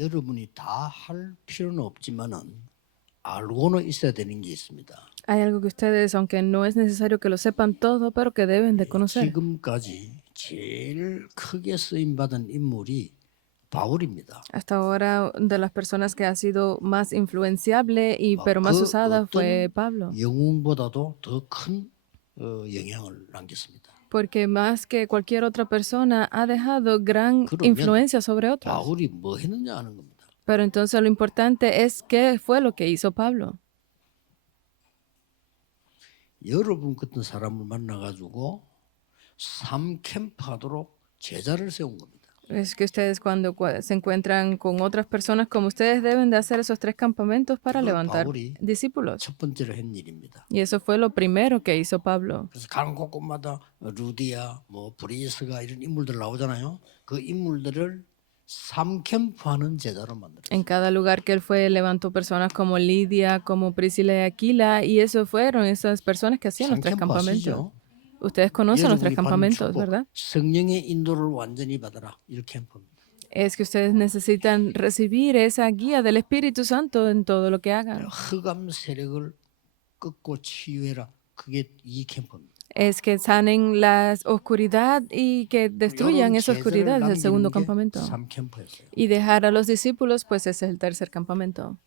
여러분이 다 할 필요는 없지만은 알고는 있어야 되는 게 있습니다. Hay algo que ustedes, aunque no es necesario que lo sepan todo, pero que deben de conocer. 지금까지 제일 크게 쓰임 받은 인물이 바울입니다. Hasta ahora, de las personas que ha sido más influenciable pero más 그 usada fue 어떤 Pablo. 영웅보다도 더 큰 영향을 남겼습니다. Porque más que cualquier otra persona ha dejado gran 그러면 influencia sobre otros. 바울이 뭐 했느냐 하는 겁니다. Pero entonces lo importante es qué fue lo que hizo Pablo. 여러분 같은 사람을 만나가지고 삶 캠프하도록 제자를 세운 겁니다. Es que ustedes cuando se encuentran con otras personas como ustedes deben de hacer esos 3 campamentos para 그걸 levantar 바울이 discípulos. 첫 번째로 한 일입니다. Y eso fue lo primero que hizo Pablo. 그래서 가는 곳곳마다 루디아, 뭐 브리스가 이런 인물들 나오잖아요. 그 인물들을 삶 캠프하는 제자로 만들었어요. En cada lugar que él fue, levantó personas como Lidia, como Priscila y Aquila, y eso fueron esas personas que hacían los 3 삶 캠프 campamentos. 아시죠? Ustedes conocen los 3 여러분이 받는 campamentos, 축복, ¿verdad? 성령의 인도를 완전히 받아라. 이렇게 캠프입니다. Es que ustedes necesitan recibir esa guía del Espíritu Santo en todo lo que hagan. 흑암 세력을 꺾고 치유해라. 그게 이 캠프입니다. Es que sanen la oscuridad y que destruyan esa oscuridad, es el segundo campamento. 삶 캠프였어요. Y dejar a los discípulos, pues ese es el tercer campamento.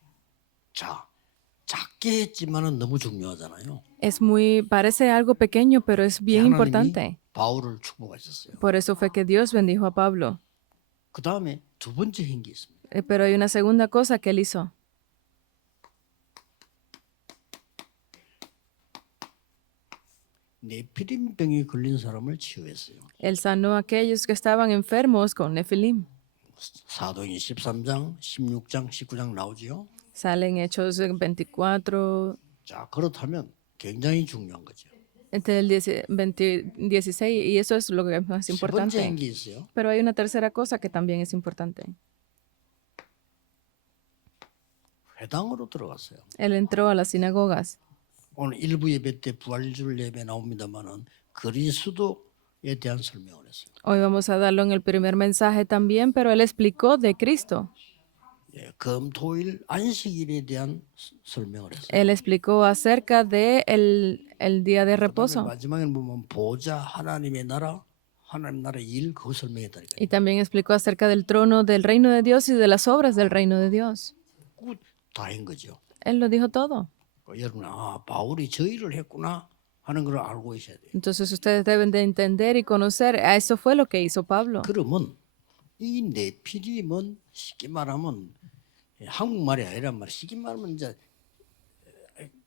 자, 작게 했지만은 너무 중요하잖아요. Parece algo pequeño, pero es bien 하나님이 importante. 바울을 축복하셨어요. Por eso fue que Dios bendijo a Pablo. 그 다음에 두 번째 행기 있습니다. Pero hay una segunda cosa que él hizo. 네피림병에 걸린 사람을 치유했어요. Él sanó a aquellos que estaban enfermos con Nefilim. 사도행전 13장, 16장, 19장 나오지요. Salen Hechos 24, 자, 그렇다면 굉장히 중요한 거죠. entre el 16, y eso es lo que es más 세 번째 importante. 행기 있어요. Pero hay una tercera cosa que también es importante. 회당으로 들어갔어요. Él entró a las sinagogas. 오늘 일부 예배 때 부활절 예배 나옵니다만은 그리스도에 대한 설명을 했어요. Hoy vamos a darlo en el primer mensaje también, pero él explicó de Cristo. 예, 금토일 안식일에 대한 설명을 했어요. Él explicó acerca de el día de 그다음에 reposo. 마지막에 보면 보좌 하나님의 나라, 하나님 나라의 일 그거 설명했다니까요. Y también explicó acerca del trono del reino de Dios y de las obras del reino de Dios. 다한 거죠. Él lo dijo todo. 여러분, 바울이 저 일을 했구나 하는 걸 알고 있어야 돼요. Entonces ustedes deben de entender y conocer, eso fue lo que hizo Pablo. 그러면 이 네피림은 쉽게 말하면 한국말이 아니란 말이야. 쉽게 말하면 이제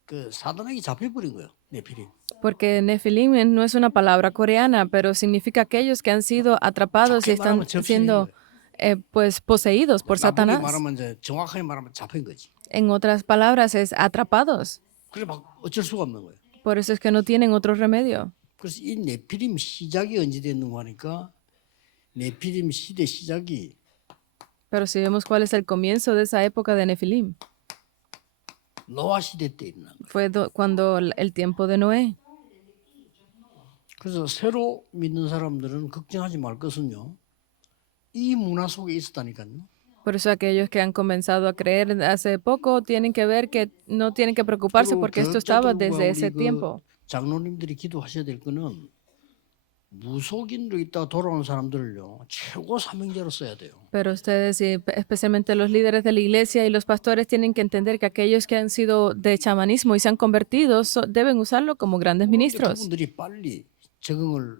그 사단에게 잡혀버린 거예요. 네피림. Porque Nefilim no es una palabra coreana, pero significa aquellos que han sido atrapados y están siendo pues poseídos por 나쁘게 Satanás. 말하면 이제 정확하게 말하면 잡힌 거지. En otras palabras, es atrapados. 그래 막 어쩔 수가 없는 거예요. Por eso es que no tienen otro remedio. 그래서 이 네피림 시작이 언제 됐는가 하니까 네피림 시대 시작이 Pero si vemos cuál es el comienzo de esa época de Nefilim, 노아 시대 때 일어난 거예요. fue cuando el tiempo de Noé. 그래서 새로 믿는 사람들은 걱정하지 말 것은요. 이 문화 속에 있었다니까요. Por eso aquellos que han comenzado a creer hace poco tienen que ver que no tienen que preocuparse porque esto estaba desde ese tiempo. 장로님들이 기도하셔야 될 거는 무속인으로 있다가 돌아온 사람들을요. 최고 사명자로 써야 돼요. Pero ustedes, y especialmente los líderes de la iglesia y los pastores, tienen que entender que aquellos que han sido de chamanismo y se han convertido deben usarlo como grandes ministros. 그분들이 빨리 적응을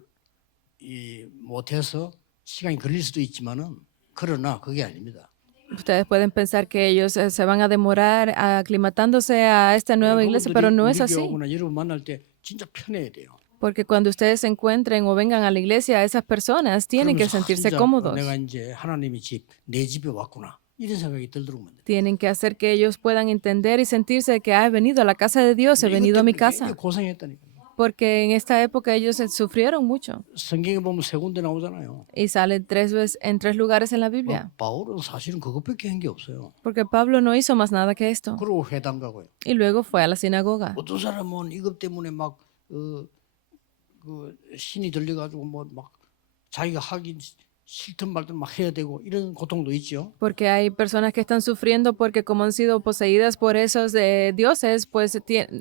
못해서 시간이 걸릴 수도 있지만은 그러나 그게 아닙니다. Ustedes pueden pensar que ellos se van a demorar aclimatándose a esta nueva iglesia, pero no es así. 여러분 만날 때 진짜 편해야 돼요. Porque cuando ustedes se encuentren o vengan a la iglesia, esas personas tienen que sentirse cómodos. 내가 이제 하나님의 집, 내 집에 왔구나. 이런 생각이 들도록 만들. Tienen que hacer que ellos puedan entender y sentirse que he venido a la casa de Dios, he venido a mi casa. 고생했다니까. Porque en esta época ellos sufrieron mucho. 성경에 보면 세 군데 나오잖아요. Y salen en 3 lugares en la Biblia. 바울은 사실은 그것밖에 한 게 없어요. Porque Pablo no hizo más nada que esto. 그리고 회당 가고요. Y luego fue a la sinagoga. 어떤 사람은 이것 때문에 막 그 신이 들려가지고 뭐 막 자기가 하긴 싫든 말든 막 해야 되고 이런 고통도 있죠. Porque hay personas que están sufriendo porque como han sido poseídas por esos dioses, pues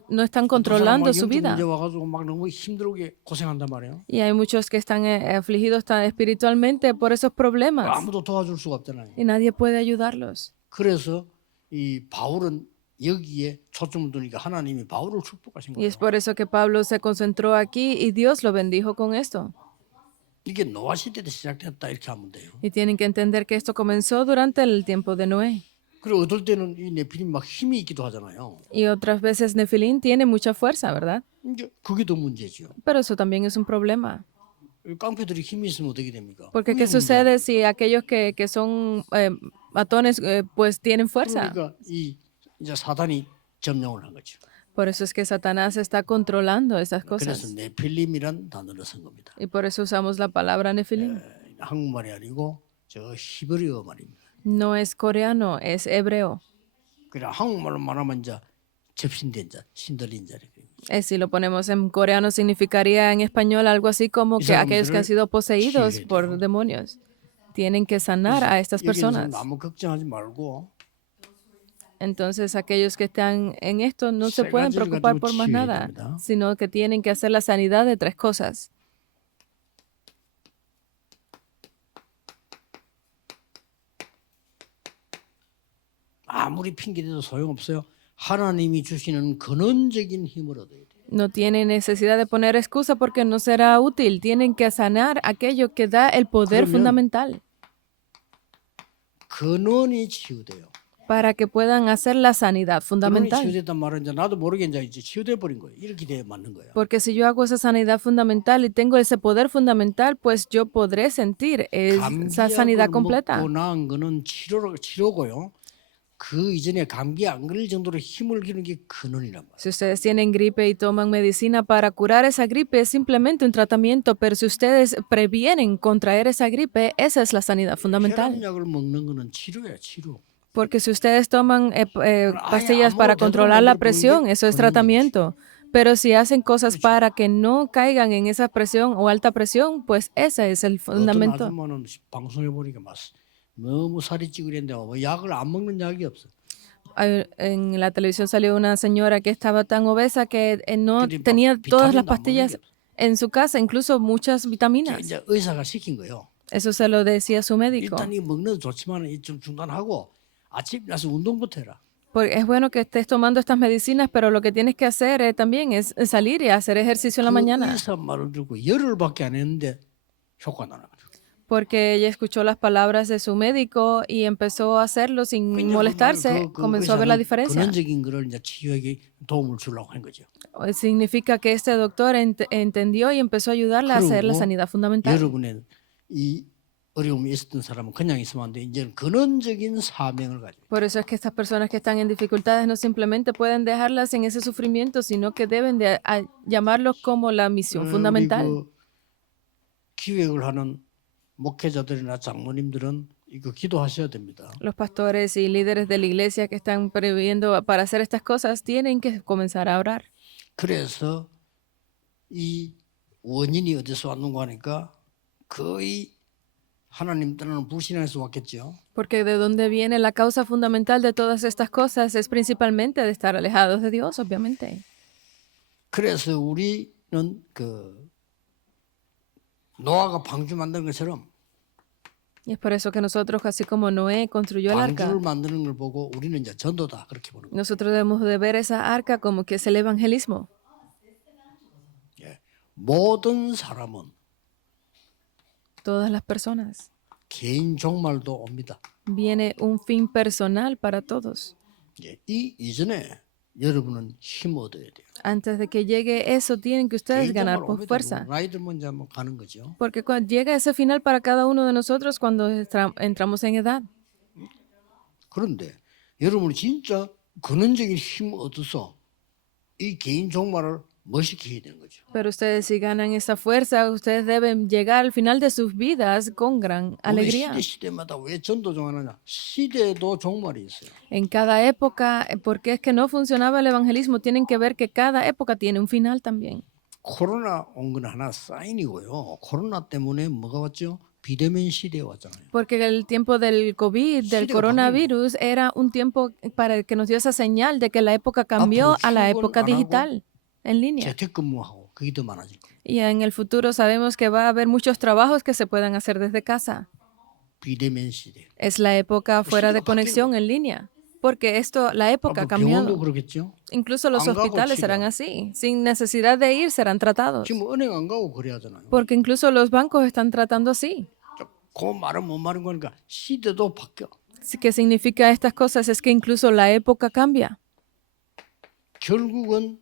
no están 어떤 사람 controlando 막 su 영적 문제 vida. 와가지고 막 너무 힘들게 고생한단 말이에요. Y hay muchos que están afligidos espiritualmente por esos problemas 아무도 도와줄 수가 없잖아요. y nadie puede ayudarlos. 그래서 이 바울은 여기에 초점을 두니까 하나님이 바울을 축복하신 Y 거예요. es por eso que Pablo se concentró aquí y Dios lo bendijo con esto. 이게 노아 시대 때 시작됐다 이렇게 하면 돼요. Y tienen que entender que esto comenzó durante el tiempo de Noé. 그리고 어떨 때는 이 네피림 막 힘이 있기도 하잖아요. Y otras veces Nefilín tiene mucha fuerza, ¿verdad? 이제 그게 더 문제죠. Pero eso también es un problema. 깡패들이 힘이 있으면 어떻게 됩니까? Porque ¿qué sucede si aquellos que son matones pues tienen fuerza? 그러니까 이 이제 사단이 점령을 한 거죠. Por eso es que Satanás está controlando esas 그래서 cosas. 네필림이란 단어를 쓴 겁니다. Y por eso usamos la palabra Nefilim. 한국말이 아니고 저 히브리어 말입니다. No es coreano, es hebreo. 그래 한국말로 말하면 이제 접신된 자, 신들린 자 이렇게. Si lo ponemos en coreano significaría en español algo así como que aquellos que han sido poseídos por demonios tienen que sanar a estas 여기는 personas. 아무 걱정하지 말고 Entonces aquellos que están en esto no se 세 pueden 가지를 preocupar 가지고 por más 치유해야 nada, 됩니다. sino que tienen que hacer la sanidad de 3 cosas. 아무리 핑계대도 소용없어요. 하나님이 주시는 근원적인 힘을 얻어야 돼요. No tienen necesidad de poner excusa porque no será útil. Tienen que sanar aquello que da el poder 그러면- fundamental 근원이 치유돼요. para que puedan hacer la sanidad 근원이 fundamental. 치유됐단 말은 이제 나도 모르게 이제 치유돼 버린 거예요. 이렇게 돼 맞는 거예요. Porque si yo hago esa sanidad fundamental y tengo ese poder fundamental, pues yo podré sentir esa sanidad 감기약을 completa. 먹고 나은 거는 치료고요. 그 이전에 감기 안 걸릴 정도로 힘을 기르는 게 근원이란 말이에요. Si ustedes tienen gripe y toman medicina para curar esa gripe, es simplemente un tratamiento, pero si ustedes previenen contraer esa gripe, esa es la sanidad fundamental. 혈압약을 먹는 거는 치료야, 치료. Porque si ustedes toman pastillas 아무것도 para 제대로 controlar la 만들어 보는 게 presión, eso es 근원이지. tratamiento. Pero si hacen cosas para que no caigan en esa presión o alta presión, pues ese es el 어떤 fundamento. 아줌마는 방송에 보니까 너무 살이 찌그랬는데 뭐 약을 안 먹는 약이 없어. En la televisión salió una señora que estaba tan obesa que no 근데 막 tenía todas las 비타민도 안 먹는 pastillas 게 없어. en su casa, incluso muchas 그게 vitaminas. 이제 의사가 시킨 거예요. Eso se lo decía su médico. 일단 이 먹는 거 좋지만 좀 중단하고 아침 일어나서 운동부터 해라. Porque es bueno que estés tomando estas medicinas, pero lo que tienes que hacer también es salir y hacer ejercicio en la 그 mañana. 의사 말을 듣고 열흘밖에 안 했는데 효과 나는 거죠. Porque ella escuchó las palabras de su médico y empezó a hacerlo sin molestarse, comenzó a ver la diferencia. 근원적인 거를 이제 치유하게 도움을 주려고 한 거죠. Significa que este doctor entendió y empezó a ayudarle a hacer la 그리고 sanidad fundamental. 여러분의 이 어려움이 있었던 사람은 그냥 있으면 안 돼. 이제 근원적인 사명을 가지고. Por eso es que estas personas que están en dificultades no simplemente pueden dejarlas en ese sufrimiento, sino que deben de llamarlos como la misión fundamental. 우리 그 기획을 하는 목회자들이나 장로님들은 이거 기도하셔야 됩니다. Los pastores y líderes de la iglesia que están previendo para hacer estas cosas tienen que comenzar a orar. 그래서 이 원인이 어디서 왔는가 하니까 거의 하나님 떠나는 불신에서 왔겠죠. Porque de dónde viene la causa fundamental de todas estas cosas es principalmente de estar alejados de Dios, obviamente. 그래서 우리는 그 노아가 방주 만드는 것처럼 Y es por eso que nosotros, así como Noé construyó el arca, 방주를 만드는 걸 보고 우리는 이제 전도다 그렇게 보는 거예요. nosotros debemos de ver esa arca como que es el evangelismo. 예. 모든 사람은 Todas las personas. 개인 종말도 옵니다. Viene un fin personal para todos. 예. 이 이전에 여러분은 힘 얻어야 돼요. Antes de que llegue eso, tienen que ustedes 개인 ganar 종말 por 옵니다. fuerza. 나이 들면 이제 뭐 가는 거죠. Porque cuando llega ese final para cada uno de nosotros cuando entramos en edad. 그런데 여러분이 진짜 근원적인 힘을 얻어서 이 개인 종말을 멋있게 해야 되는 거죠. Pero ustedes si ganan esa fuerza, ustedes deben llegar al final de sus vidas con gran 우리 alegría. 시대마다 왜 전도 종말하냐? 시대에도 종말이 있어요. En cada época, porque es que no funcionaba el evangelismo, tienen que ver que cada época tiene un final también. 코로나 온 건 하나 사인이고요. 코로나 때문에 뭐가 왔죠? 비대면 시대에 왔잖아요. Porque el tiempo del COVID, del 시대가 coronavirus, era un tiempo para que nos dio esa señal de que la época cambió 앞으로 a la 출근 época 안 하고 digital, en línea. 재택근무하고 그게 더 많아질 겁니다. Y en el futuro sabemos que va a haber muchos trabajos que se puedan hacer desde casa. 비대면 시대. Es la época fuera de 시대가 바뀌는 conexión en línea. Porque la época ha 앞으로 병원도 cambiado. 그러겠죠. Incluso los 안 가고 hospitales serán 치료하고. así. Sin necesidad de ir, serán tratados. 지금 은행 안 가고 그래야 하잖아요. Porque incluso los bancos están tratando así. 그 말은 못 말인 거니까 시대도 바뀌어. ¿Qué significa estas cosas? Es que incluso la época cambia. 결국은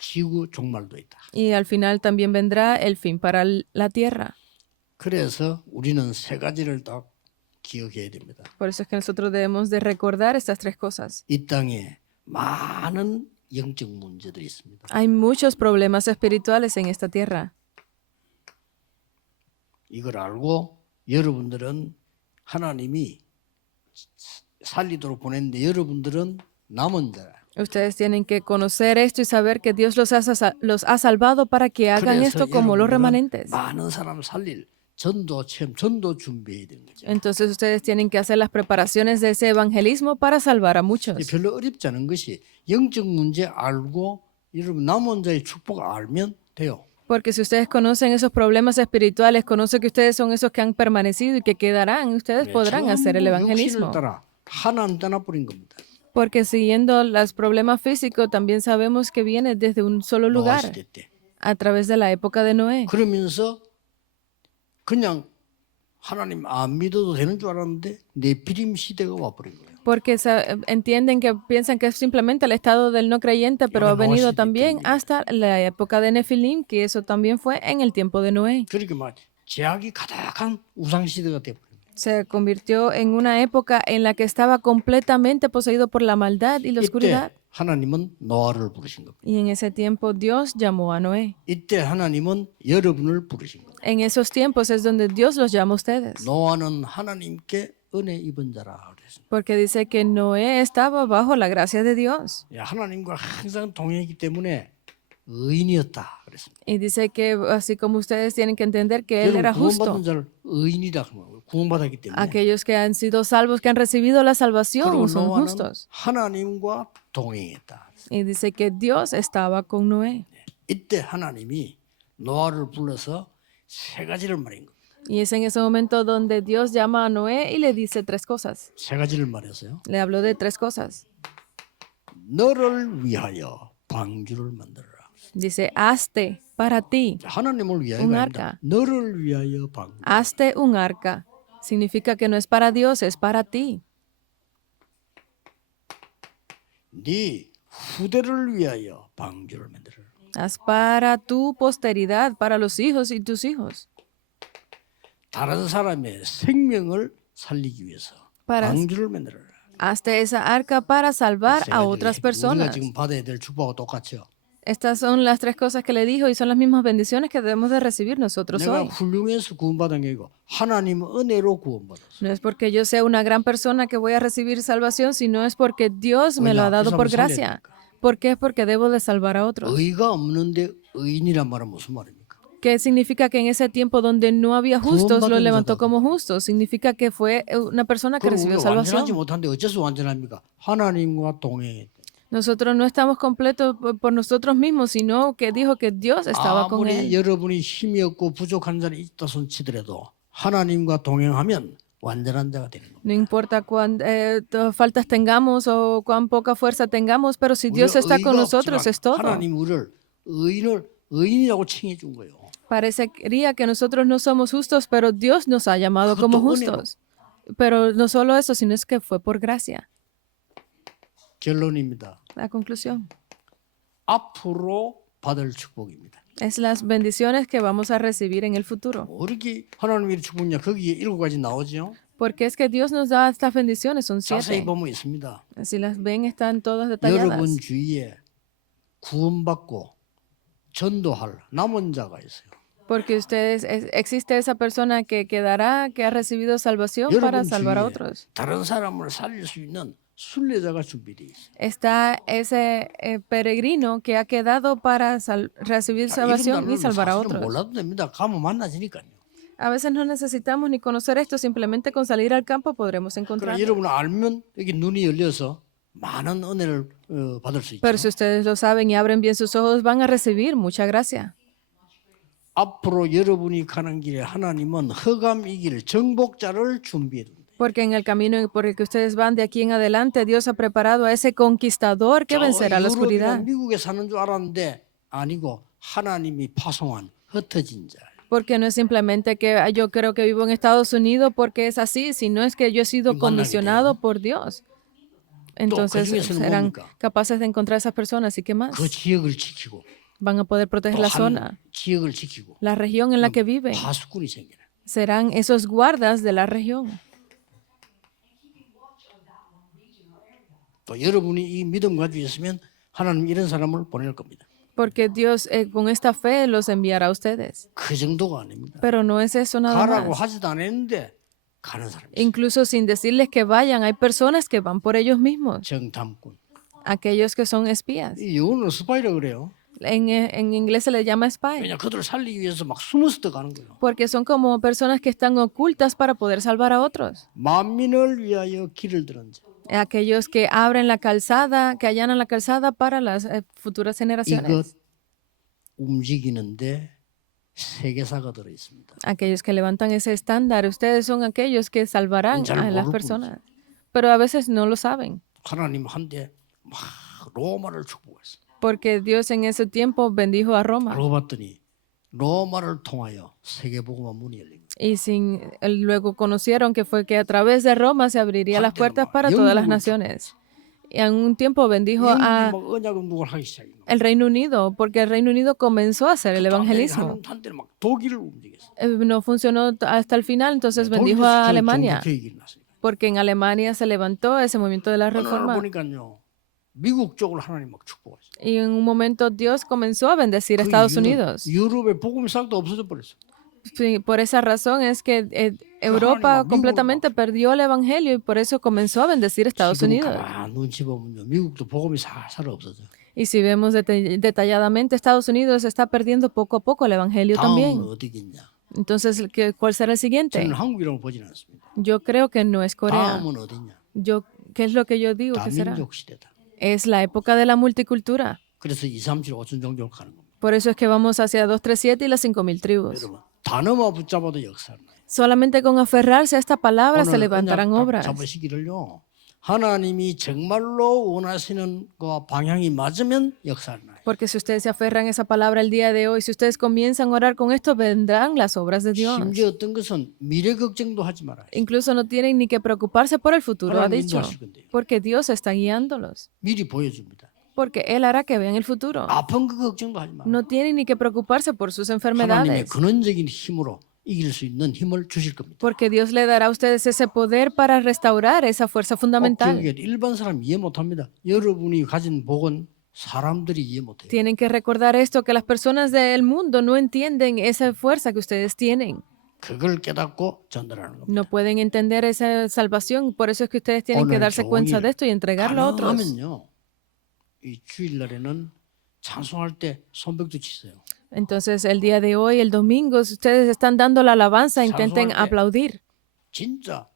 지구 종말도 있다. Y al final también vendrá el fin para la tierra. 그래서 우리는 세 가지를 딱 기억해야 됩니다. Por eso es que nosotros debemos de recordar estas tres cosas. 이 땅에 많은 영적 문제들이 있습니다. Hay muchos problemas espirituales en esta tierra. 이걸 알고 여러분들은 하나님이 살리도록 보냈는데 여러분들은 남은 자라. Ustedes tienen que conocer esto y saber que Dios los ha salvado para que hagan 그래서 esto como los 여러분들은 remanentes. 많은 사람 살릴 전도 체험, 전도 준비해야 되는 거죠. Entonces ustedes tienen que hacer las preparaciones de ese evangelismo para salvar a muchos. 별로 어렵지 않은 것이 영적 문제 알고 여러분 남은 자의 축복 알면 돼요. Porque si ustedes conocen esos problemas espirituales, conocen que ustedes son esos que han permanecido y que quedarán, ustedes podrán hacer el 전부 evangelismo. 육신을 따라 하나님 떠나버린 겁니다. Porque siguiendo los problemas físicos, también sabemos que viene desde un solo 노아 lugar, 시대 때. a través de la época de Noé. 그러면서 그냥 하나님 안 믿어도 되는 줄 알았는데 네피림 시대가 와버린 거예요. Porque entienden que piensan que es simplemente el estado del no creyente, pero ha Noé venido 시대 también 때문에. hasta la época de Nefilim, que eso también fue en el tiempo de Noé. 그러니까 막 제약이 가득한 우상 시대가 돼버린 거예요. Se convirtió en una época en la que estaba completamente poseído por la maldad y la oscuridad. 이때 하나님은 노아를 부르신 겁니다. Y en ese tiempo Dios llamó a Noé. 이때 하나님은 여러분을 부르신 겁니다. En esos tiempos es donde Dios los llama a ustedes. 노아는 하나님께 은혜 입은 자라 그랬습니다. Porque dice que Noé estaba bajo la gracia de Dios. 하나님과 항상 동행했기 때문에 의인이었다 그랬습니다. Y dice que así como ustedes tienen que entender que Él era 여러분 justo. 구원받은 자를 의인이라 그러는 거예요. 구원받았기 때문에. Aquellos que han sido salvos, que han recibido la salvación, 그리고 son 노아는 justos. 하나님과 동행했다. Y dice que Dios estaba con Noé. 이때 하나님이 노아를 불러서 세 가지를 말한 겁니다. Y es en ese momento donde Dios llama a Noé y le dice tres cosas. 세 가지를 말했어요. Le habló de tres cosas. 너를 위하여 방주를 만들어라. Dice, hazte para ti 하나님을 un 위하여가 arca. 아니라 너를 위하여 방주. Hazte un arca. Significa que no es para Dios, es para ti. 네 후대를 위하여 방주를 만들어라. Haz para tu posteridad, para los hijos y tus hijos. 다른 사람의 생명을 살리기 위해서 Para- 방주를 만들어라. Hazte esa arca para salvar 세 a 가지 otras 우리가 personas. 지금 받아야 될 축복하고 똑같죠. Estas son las tres cosas que le dijo y son las mismas bendiciones que debemos de recibir nosotros 내가 hoy. 훌륭해서 구원받은 게 아니고 하나님 은혜로 구원받았어. No es porque yo sea una gran persona que voy a recibir salvación, sino es porque Dios me lo ha dado por gracia. ¿Por qué? Porque debo de salvar a otros. 의가 없는데 의인이란 말은 무슨 말입니까? ¿Qué significa que en ese tiempo donde no había justos lo 구원받은 levantó 자다. como justos? Significa que fue una persona que 그럼 recibió 우리가 완전하지 salvación. 못한데 어째서 완전합니까? 하나님과 동행했다. Nosotros no estamos completos por nosotros mismos, sino que dijo que Dios estaba con 아무리 él. 여러분이 힘이 없고 부족한 자는 있다 손치더라도 하나님과 동행하면 완전한 자가 되는 겁니다. No importa cuán faltas tengamos o cuán poca fuerza tengamos, pero si Dios 우리가 está con 의가 nosotros 없지만 es todo. 하나님 우리를 의인이라고 칭해 준 거예요. Parecería que nosotros no somos justos, pero Dios nos ha llamado como 그것도 은혜로. justos. Pero no solo eso, sino es que fue por gracia. 결론입니다. La conclusión 앞으로 받을 축복입니다. es las bendiciones que vamos a recibir en el futuro. 어떻게 하나님의 축복이냐? 거기에 7가지 나오죠. Porque es que Dios nos da estas bendiciones, son 자세히 7. 보면 있습니다. Si las ven, están todas 여러분 detalladas. 주위에 구원받고 전도할 남은 자가 있어요. Porque existe esa persona que quedará, que ha recibido salvación para 여러분 salvar a 주위에 otros. 다른 사람을 살릴 수 있는 순례자가 준비되어 있어요. Está ese peregrino que ha quedado para recibir 자, 이런 salvación y 단어는 salvar a 사실은 otros. 몰라도 됩니다. 가면 만나지니까요. A veces no necesitamos ni conocer esto, simplemente con salir al campo podremos 그러나 encontrarlo. 여러분 알면 여기 눈이 열려서 많은 은혜를 받을 수 있죠. Pero si ustedes lo saben y abren bien sus ojos, van a recibir mucha gracia. 앞으로 여러분이 가는 길에 하나님은 흑암이길 정복자를 준비해 둔다. Porque en el camino por el que ustedes van de aquí en adelante, Dios ha preparado a ese conquistador que vencerá la 유럽이나 oscuridad. 미국에 사는 줄 알았는데 아니고 하나님이 파송한 흩어진 자. Porque no es simplemente que yo creo que vivo en Estados Unidos porque es así, sino es que yo he sido comisionado por Dios. Entonces 그중에서는 serán 뭡니까? capaces de encontrar a esas personas. ¿Y qué más? 그 지역을 지키고 Van a poder proteger la 또 한 zona, 지역을 지키고 la región en la que viven. 파수꾼이 생기는. Serán esos guardas de la región. 또 여러분이 이 믿음 가지고 있으면 하나님 이런 사람을 보낼 겁니다. Porque Dios con esta fe los enviará a ustedes. 그 정도가 아닙니다. Pero no es eso nada 가라고 más. 하지도 않았는데 가는 사람이 있어요. Incluso sin decirles que vayan, hay personas que van por ellos mismos. 정탐꾼. Aquellos que son espías. 이 영어는 스파이라고 그래요. En inglés se les llama spy. 왜냐 그들을 살리기 위해서 막 숨어서 들어가는 거예요. Porque son como personas que están ocultas para poder salvar a otros. 만민을 위하여 길을 들은 자. Aquellos que abren la calzada, que allanan la calzada para las futuras 이것 generaciones. 움직이는데 세계사가 들어 있습니다. Aquellos que levantan ese estándar, ustedes son aquellos que salvarán 잘 a las 모를 personas. Pero a veces no lo saben. 하나님 한때 막 로마를 축복했어요. Porque Dios en ese tiempo bendijo a Roma. 그러고 봤더니 로마를 통하여 세계복음화 문이 열린 거예요. Y luego conocieron que fue que a través de Roma se abrirían las puertas para todas las naciones. Y en un tiempo bendijo 영국이 a 막 언약 운동을 하기 시작한 거예요. el Reino Unido, porque el Reino Unido comenzó a hacer el evangelismo. 한때는 막 독일을 움직였어요. No funcionó hasta el final, entonces bendijo a Alemania, 종교개혁이 났어요. porque en Alemania se levantó ese movimiento de la 어느 날 reforma. 보니까요. 미국 쪽을 하나님 막 축복했어요. Y en un momento Dios comenzó a bendecir a 그 Estados 이유는 Unidos. 유럽의 복음이 싹 다 없어져 버렸어요. Sí, por esa razón es que Europa completamente perdió el evangelio y por eso comenzó a bendecir a Estados 지금 Unidos. 가만 눈치 보면요. 미국도 복음이 살살 없어져. Y si vemos detalladamente, Estados Unidos está perdiendo poco a poco el evangelio 다음은 también. 어디겠냐? Entonces, ¿cuál será el siguiente? 저는 한국이라고 보지는 않습니다. Yo creo que no es Corea. 다음은 어디냐? ¿Qué es lo que yo digo que será? 다민족 시대다. Es la época de la multicultura. 그래서 2, 3, 7, 5천 종족을 가는 겁니다. Por eso es que vamos hacia 237 y las 5000 tribus. 여러분, 단어만 붙잡아도 역사를 나요. Solamente con aferrarse a esta palabra se 오늘 levantarán 언약 obras. 잡으시기를요. 하나님이 정말로 원하시는 거 방향이 맞으면 역사를 나요. Porque si ustedes se aferran a esa palabra el día de hoy, si ustedes comienzan a orar con esto, vendrán las obras de Dios. 심지어 어떤 것은 미래 걱정도 하지 말아요. Incluso no tienen ni que preocuparse por el futuro, ha 하나님 dicho. 인도하실 건데요. Porque Dios está guiándolos. 미리 보여줍니다. Porque Él hará que vean el futuro. 아픈 그 걱정도 하지 말아요. No tienen ni que preocuparse por sus 하나님의 enfermedades. 근원적인 힘으로 이길 수 있는 힘을 주실 겁니다. Porque Dios le dará a ustedes ese poder para restaurar esa fuerza 꼭 fundamental. 기억해야 돼요. 일반 사람 이해 못합니다. 여러분이 가진 복은 사람들이 이해 못해요. Tienen que recordar esto, que las personas del mundo no entienden esa fuerza que ustedes tienen. 그걸 깨닫고 전달하는 겁니다. No pueden entender esa salvación. Por eso es que ustedes tienen que 오늘 darse cuenta 종일 de esto y entregarlo a otros. 가능하면요. 이 주일날에는 찬송할 때 손뼉도 치세요. Entonces, el día de hoy, el domingo, si ustedes están dando la alabanza, intenten 찬송할 때 aplaudir. 진짜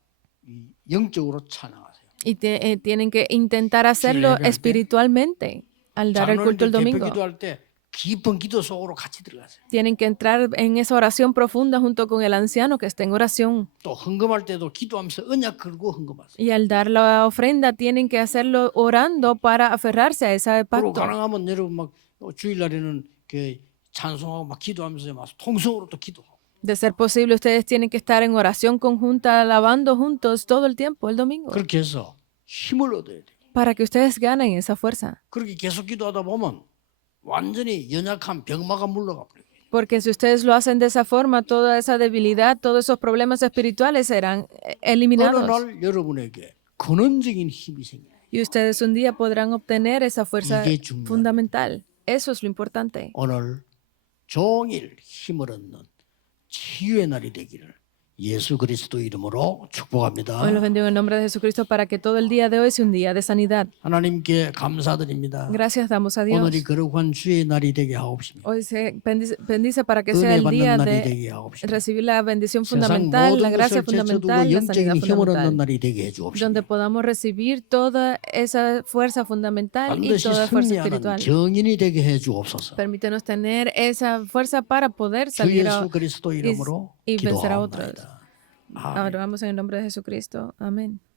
이 영적으로 찬양하세요. Y tienen que intentar hacerlo 예배할 때, espiritualmente al dar el culto el 대표 domingo. 기도할 때 깊은 기도 속으로 같이 들어가세요. Tienen que entrar en esa oración profunda junto con el anciano que está en oración. 또 헌금할 때도 기도하면서 언약 걸고 헌금하세요. Y al dar la ofrenda, tienen que hacerlo orando para aferrarse a ese 그리고 pacto. 가능하면 여러분 막 주일날에는 그 찬송하고 막 기도하면서 막 통성으로 또 기도하고. De ser posible, ustedes tienen que estar en oración conjunta, alabando juntos todo el tiempo, el domingo, 그렇게 해서 힘을 얻어야 돼요. para que ustedes ganen esa fuerza. 그렇게 계속 기도하다 보면 완전히 연약한 병마가 물러가 버려요. Porque si ustedes lo hacen de esa forma, toda esa debilidad, todos esos problemas espirituales serán 어느 eliminados. 날 여러분에게 근원적인 힘이 생겨요. Y ustedes un día podrán obtener esa fuerza 이게 중요합니다. fundamental. Eso es lo importante. 오늘 종일 힘을 얻는 치유의 날이 되기를 예수 그리스도 이름으로 축복합니다. Hoy los bendigo en el nombre de Jesucristo para que todo el día de hoy sea un día de sanidad. 하나님께 감사드립니다. Gracias damos a Dios. 오늘이 거룩한 주의 날이 되게 하옵시며 Hoy se bendice para que sea 은혜 el 받는 día 날이 de 되게 하옵시며 recibir la bendición 세상 fundamental, la 모든 gracia 것을 제쳐두고 fundamental, la sanidad 영적인 힘을 얻는 fundamental, 날이 되게 해 donde 주옵시며 podamos recibir toda esa fuerza fundamental y 반드시 toda fuerza 승리하는 espiritual. 정인이 되게 해 주옵소서. Permítenos tener esa fuerza para poder 주 salir 예수 그리스도 이름으로 y vencer a otros. 기도하옵나이다. 아멘. Ahora vamos en el nombre de Jesucristo. Amén.